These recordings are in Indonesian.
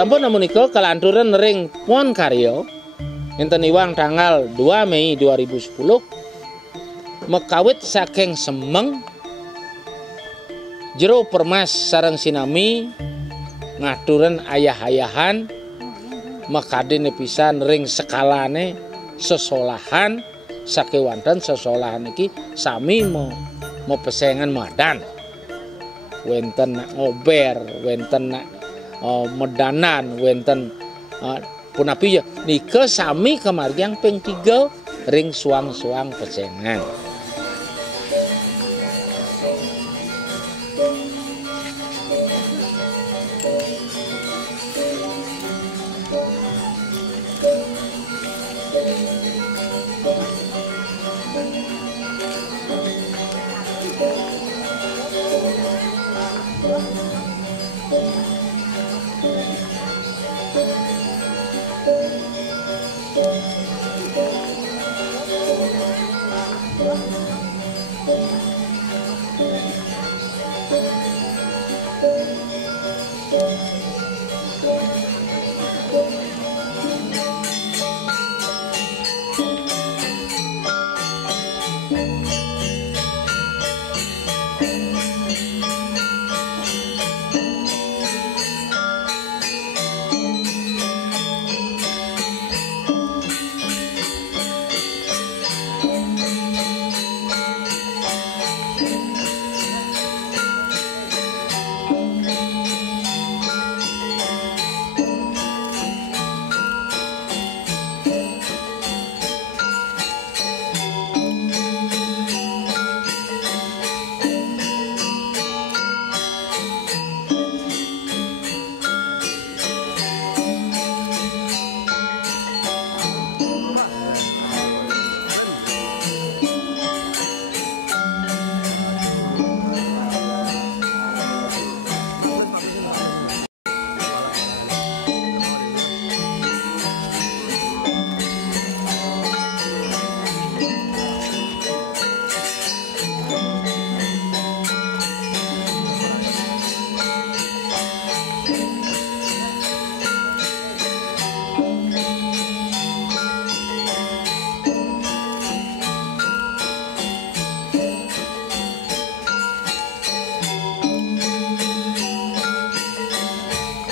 Sampun menika kelanturan ring pon karya enten iwang tanggal 2 Mei 2010 mekawit saking semeng jero permas sareng sinami ngaturan ayah-ayahan makadene pisan ring sekalane sesolahan sakewanten sesolahan iki sami mau pesengan madan wenten nak ngober wenten nak medanan wenten punapi ya nika sami kemargiang ping 3 ring suang-suang pesengan.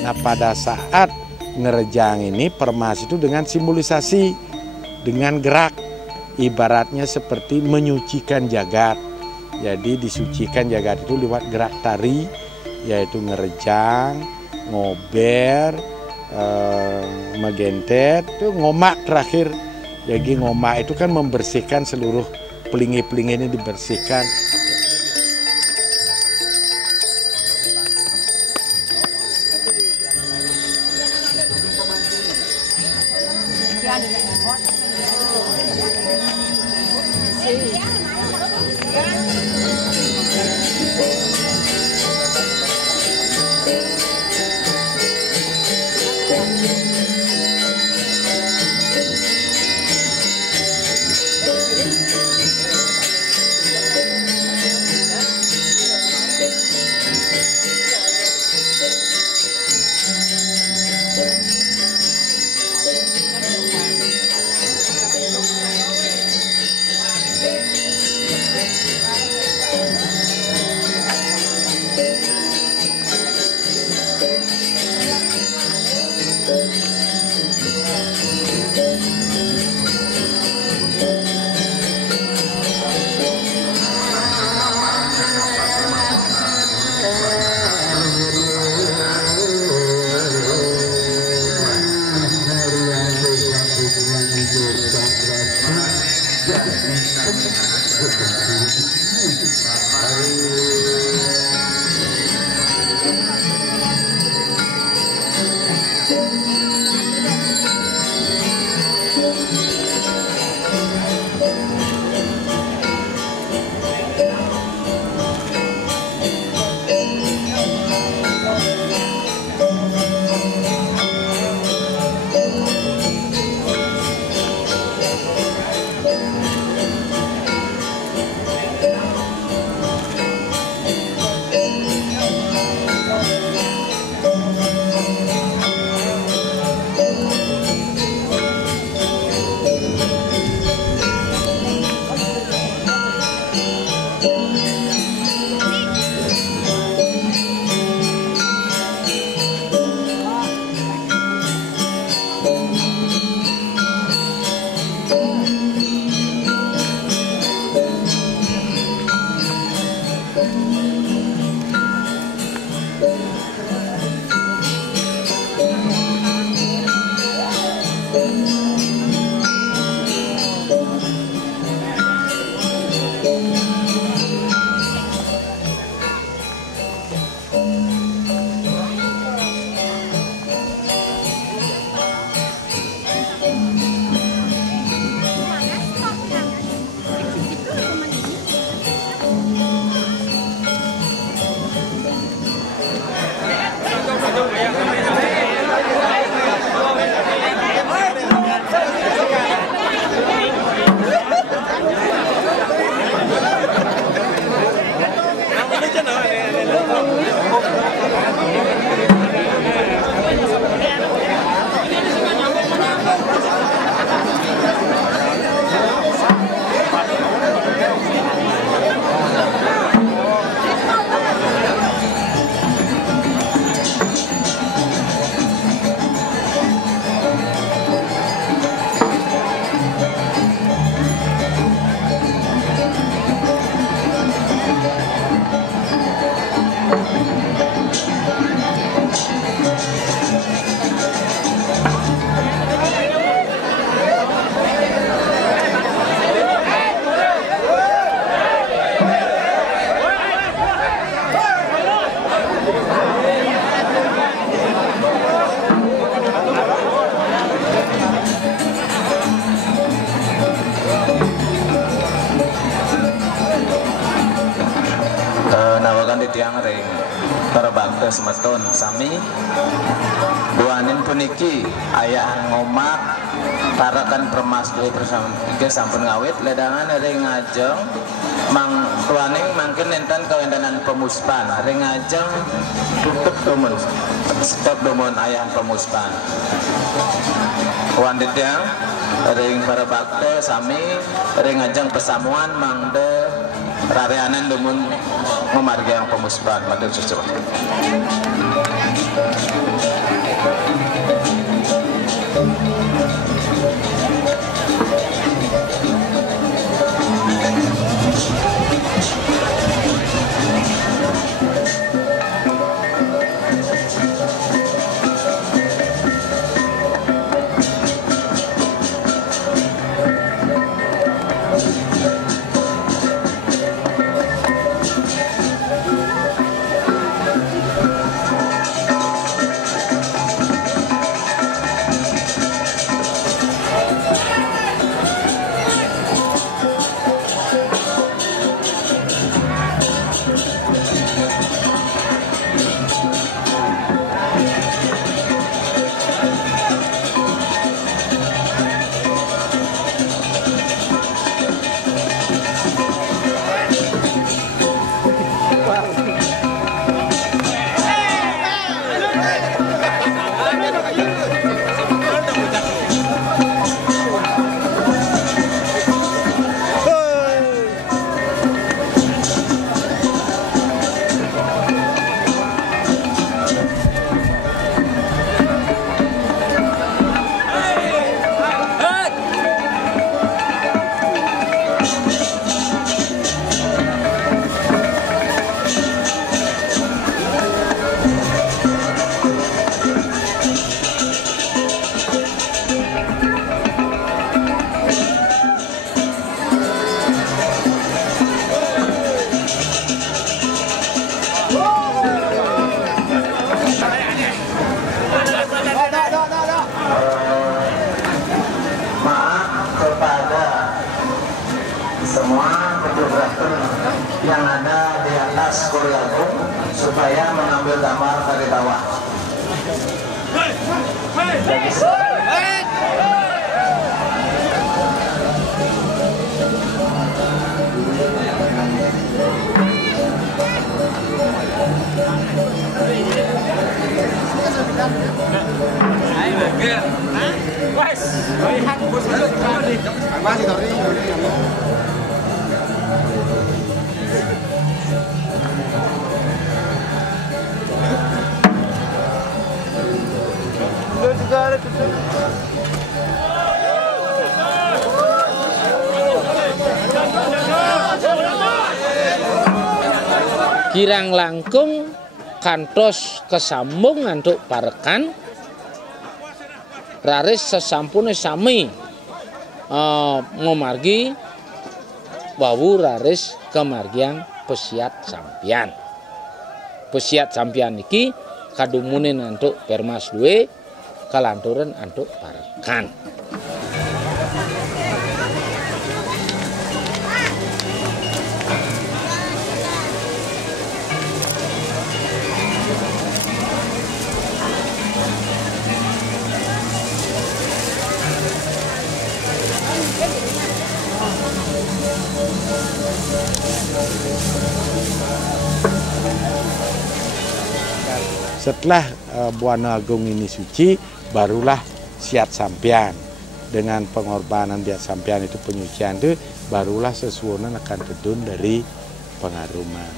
Nah pada saat ngerejang ini permas itu dengan simbolisasi dengan gerak ibaratnya seperti menyucikan jagat. Jadi disucikan jagat itu lewat gerak tari yaitu ngerejang, ngober, megentet, itu ngomak terakhir. Jadi ngomak itu kan membersihkan seluruh pelingi-pelingi ini dibersihkan. tiang ring para bakda semeton sami buanin puniki ayah ngomak tarakan permas dua bersama tiga sampun ngawit ledangan ring ngajeng mang tuaning mangkin enten kawendanan pemuspan ring ngajeng tutup domun stop domun ayah pemuspan wandit yang ring para bakda sami ring ngajeng pesamuan mangde rareanan domun memargi yang pemuspan matur susu. Yang ada di atas kuriagung supaya mengambil gambar dari bawah. Kirang langkung kantos kesambung ngantuk parekan raris sesampune sami ngomargi bawu raris kemargiang pesiat sampian. Pesiat sampian iki kadumunin antuk permas duwe kalanturan antuk parekan. Setelah Buana Agung ini suci, barulah siat sampian. Dengan pengorbanan biat sampian itu penyucian itu, barulah sesuatu akan tedun dari pengaruman.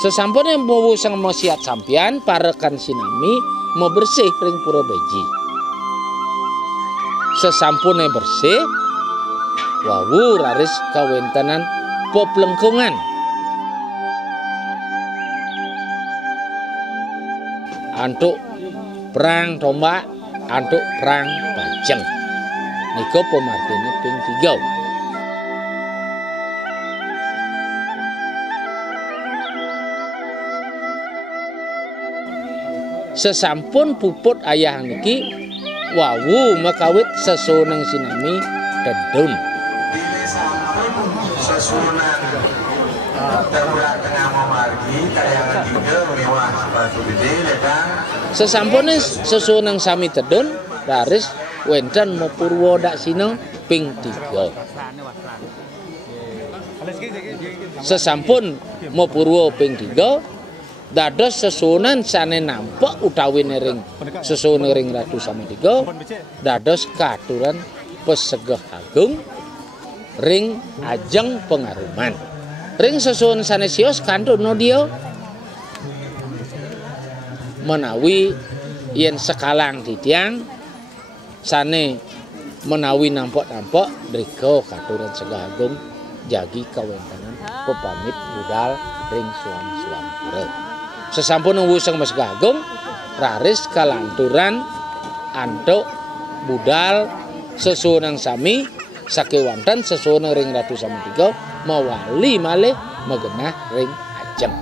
Sesampune mau sang mesiat sampean parekan sinami mau bersih ring pura beji. Sesampune bersih wawu raris kawentanan poplengkungan. Antuk perang tombak, antuk perang bajeng. Niko pemartine ping 3. Sesampun puput ayah niki wawu makawit sesoneng sinami dedun. Sesunan terbelah tengah memargi kayangan tiga mewah batu gede ledang. Sesampune sesoneng sami dedun raris wenten mopurwo dak sino ping 3. Sesampun mopurwo ping 3 dados sesunan sane nampak utawi nering sesunan ring Ratu Samadika dados katuran pesegah agung ring ajeng pengaruman. Ring sesunan sanesios kantun dia menawi yen sekalang titiang sane menawi nampak-nampak driko katuran segah agung jagi kawentanan pepamit budal ring suami-suami pura. Sesampun wuseng Mas Gagung raris kalanturan antuk budal sesunan sami sakewanten sesunan ring Ratu Samadika mawali malih megenah ring ajeng.